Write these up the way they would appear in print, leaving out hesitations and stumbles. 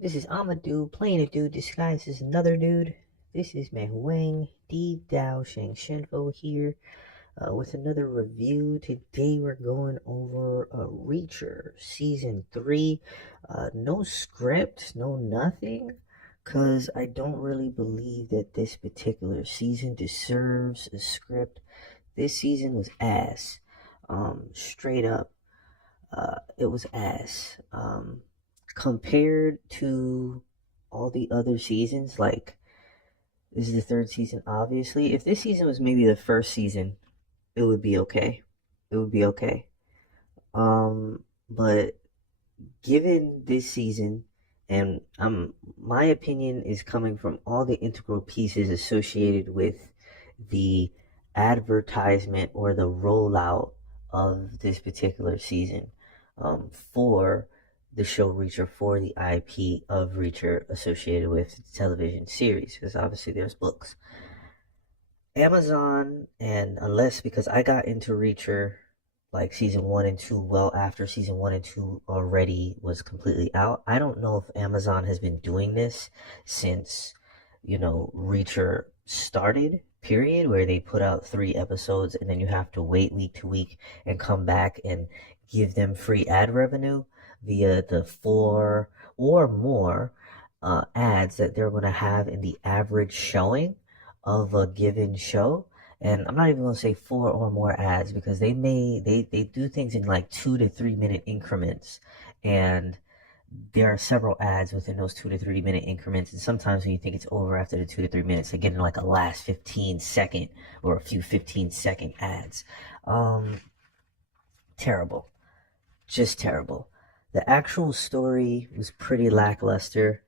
This is I'm a dude playing a dude disguised as another dude. This is Meihouwang Dou-zhanshengfo here with another review. Today we're going over Reacher Season 3. No script, no nothing, because I don't really believe that this particular season deserves a script. This season was ass. Straight up, it was ass. Compared to all the other seasons, like this is the third season, obviously. If this season was maybe the first season, it would be okay. It would be okay. But given this season, and my opinion is coming from all the integral pieces associated with the advertisement or the rollout of this particular season, for the show Reacher, for the IP of Reacher associated with the television series, because obviously there's books. Amazon, and unless because I got into Reacher like season 1 and 2 well after season 1 and 2 already was completely out. I don't know if Amazon has been doing this since, Reacher started, period, where they put out 3 episodes and then you have to wait week to week and come back and give them free ad revenue via the 4 or more ads that they're going to have in the average showing of a given show. And I'm not even gonna say 4 or more ads because they do things in like 2 to 3 minute increments, and there are several ads within those 2 to 3 minute increments. And sometimes when you think it's over after the 2 to 3 minutes, they get in like a last 15 second or a few 15 second ads. Um, Terrible, just terrible. The actual story was pretty lackluster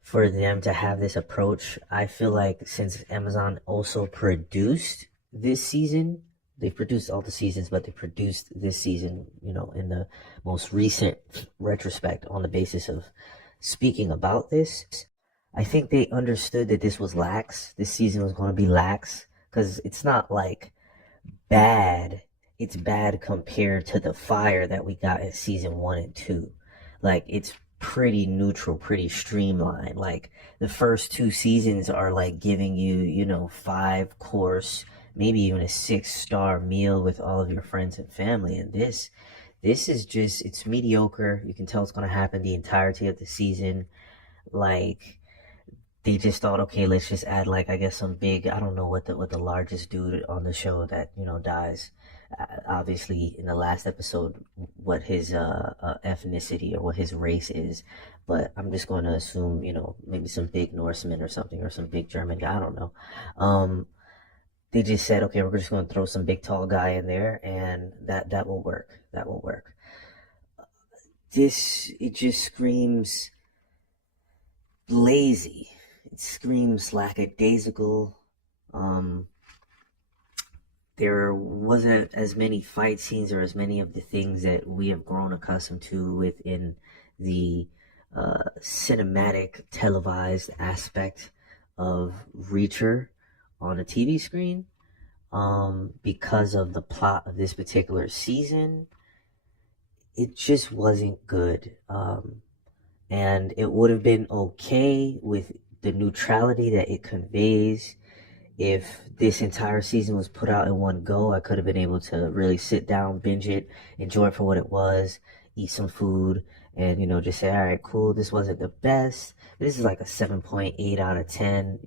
for them to have this approach. I feel like since Amazon also produced this season, they produced all the seasons, but they produced this season, in the most recent retrospect on the basis of speaking about this. I think they understood that this was lax. This season was going to be lax because it's not like bad. It's bad compared to the fire that we got in season 1 and 2. Like, it's pretty neutral, pretty streamlined. Like, the first 2 seasons are like giving you, 5 course, maybe even a 6-star meal with all of your friends and family. And this is just, it's mediocre. You can tell it's going to happen the entirety of the season. Like, they just thought, okay, let's just add like I guess some big, I don't know what the largest dude on the show that dies. Obviously, in the last episode, what his ethnicity or what his race is, but I'm just going to assume maybe some big Norseman or something or some big German guy. I don't know. Um, they just said, okay, we're just going to throw some big tall guy in there, and that will work. That will work. It just screams lazy. It screams lackadaisical. Um, there wasn't as many fight scenes or as many of the things that we have grown accustomed to within the cinematic televised aspect of Reacher on a TV screen. Because of the plot of this particular season, it just wasn't good. And it would have been okay with the neutrality that it conveys if this entire season was put out in one go. I could have been able to really sit down, binge it, enjoy it for what it was, eat some food, and just say, all right, cool, this wasn't the best. This is like a 7.8 out of 10.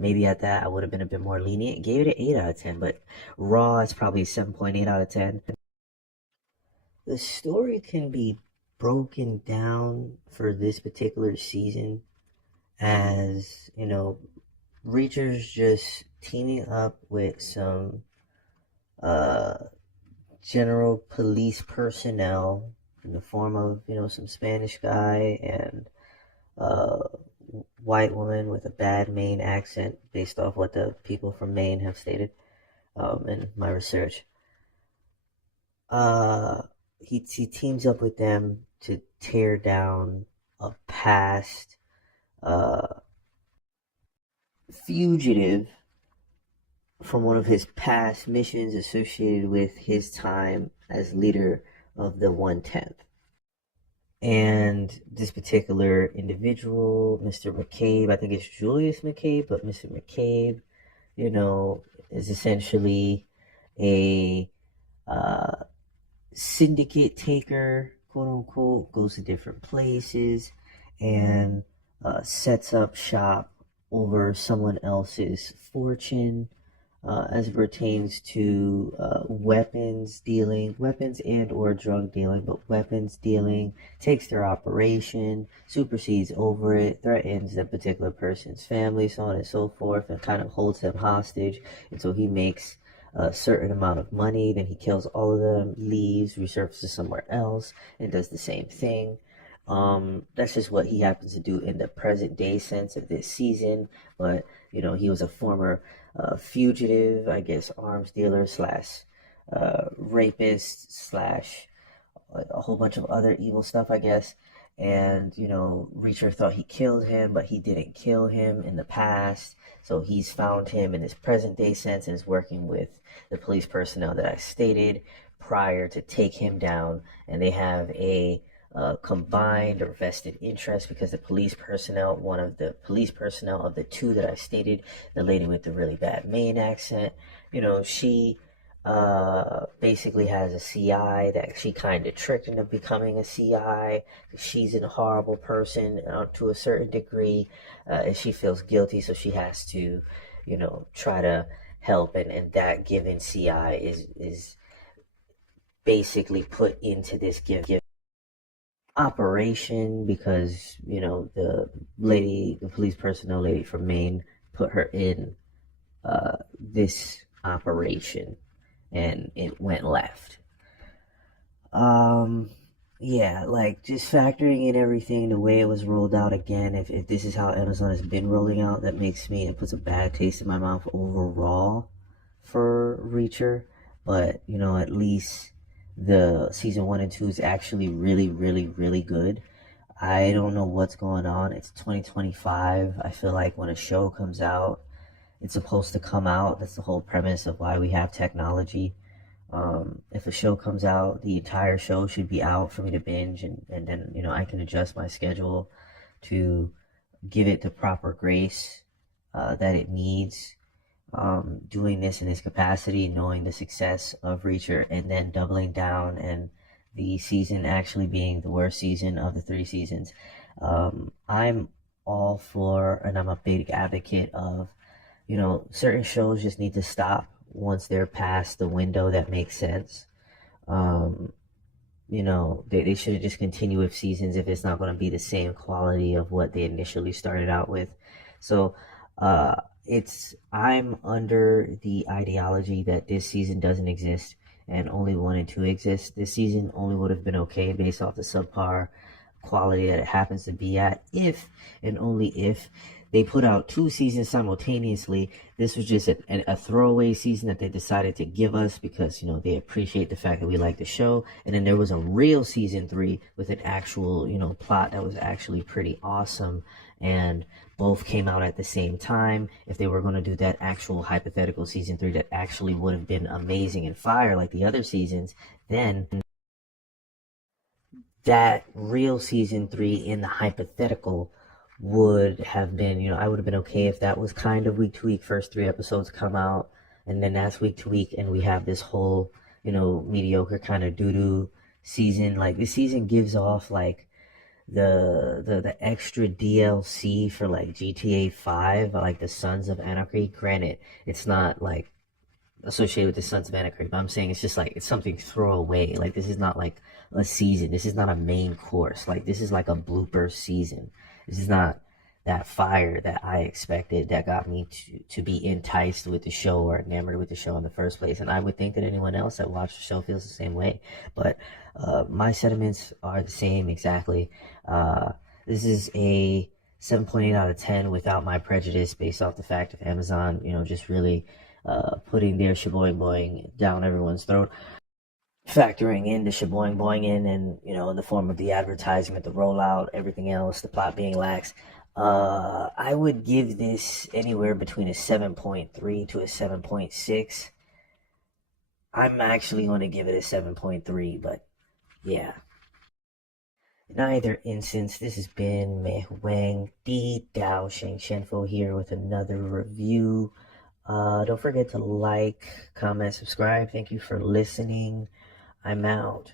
Maybe at that I would have been a bit more lenient, gave it an 8 out of 10, but raw it's probably a 7.8 out of 10. The story can be broken down for this particular season as, Reacher's just teaming up with some uh, general police personnel in the form of, some Spanish guy and a white woman with a bad Maine accent based off what the people from Maine have stated in my research. Uh, he teams up with them to tear down a past uh, fugitive from one of his past missions associated with his time as leader of the 110th. And this particular individual, Mr. McCabe, I think it's Julius McCabe, but Mr. McCabe, you know, is essentially a syndicate taker, quote unquote, goes to different places and sets up shop over someone else's fortune as it pertains to weapons dealing, weapons and or drug dealing, but weapons dealing, takes their operation, supersedes over it, threatens that particular person's family, so on and so forth, and kind of holds them hostage until he makes a certain amount of money. Then he kills all of them, leaves, resurfaces somewhere else, and does the same thing. That's just what he happens to do in the present day sense of this season. But you know, he was a former fugitive, I guess, arms dealer slash rapist slash a whole bunch of other evil stuff, I guess. And you know, Reacher thought he killed him, but he didn't kill him in the past. So he's found him in his present day sense and is working with the police personnel that I stated prior to take him down. And they have a combined or vested interest because the police personnel, one of the police personnel of the two that I stated, the lady with the really bad Maine accent, you know, she basically has a CI that she kind of tricked into becoming a CI. She's a horrible person to a certain degree, and she feels guilty, so she has to, you know, try to help, and that given CI is basically put into this give operation because, you know, the police personnel lady from Maine put her in this operation and it went left. Yeah, like just factoring in everything the way it was rolled out again, if this is how Amazon has been rolling out, that makes me, it puts a bad taste in my mouth overall for Reacher. But you know, at least the season 1 and 2 is actually really, really, really good. I don't know what's going on. It's 2025. I feel like when a show comes out, it's supposed to come out. That's the whole premise of why we have technology. If a show comes out, the entire show should be out for me to binge, and then, you know, I can adjust my schedule to give it the proper grace that it needs. Doing this in this capacity, knowing the success of Reacher, and then doubling down, and the season actually being the worst season of the 3 seasons. I'm all for, and I'm a big advocate of, you know, certain shows just need to stop once they're past the window that makes sense. You know, they should just continue with seasons if it's not going to be the same quality of what they initially started out with. So, I'm under the ideology that this season doesn't exist and only 1 and 2 exist. This season only would have been okay based off the subpar quality that it happens to be at, if and only if they put out 2 seasons simultaneously. This was just a throwaway season that they decided to give us because, you know, they appreciate the fact that we like the show. And then there was a real season 3 with an actual, you know, plot that was actually pretty awesome. And both came out at the same time. If they were going to do that actual hypothetical season 3 that actually would have been amazing and fire like the other seasons, then that real season 3 in the hypothetical would have been, you know, I would have been okay if that was kind of week to week. First 3 episodes come out, and then that's week to week, and we have this whole, you know, mediocre kind of doo-doo season. Like, this season gives off like the extra DLC for like GTA 5, like the Sons of Anarchy. Granted, it's not like associated with the Sons of Anarchy, but I'm saying it's just like it's something throwaway. Like, this is not like a season. This is not a main course. Like, this is like a blooper season. This is not that fire that I expected that got me to be enticed with the show or enamored with the show in the first place. And I would think that anyone else that watched the show feels the same way. But my sentiments are the same exactly. This is a 7.8 out of 10 without my prejudice, based off the fact of Amazon, you know, just really putting their shaboing boing down everyone's throat. Factoring in the shaboing boing and, you know, in the form of the advertisement, the rollout, everything else, the plot being lax, I would give this anywhere between a 7.3 to a 7.6. I'm actually going to give it a 7.3, but yeah. In either instance, this has been Meihouwangddouzhanshengfo here with another review. Don't forget to like, comment, subscribe. Thank you for listening. I'm out.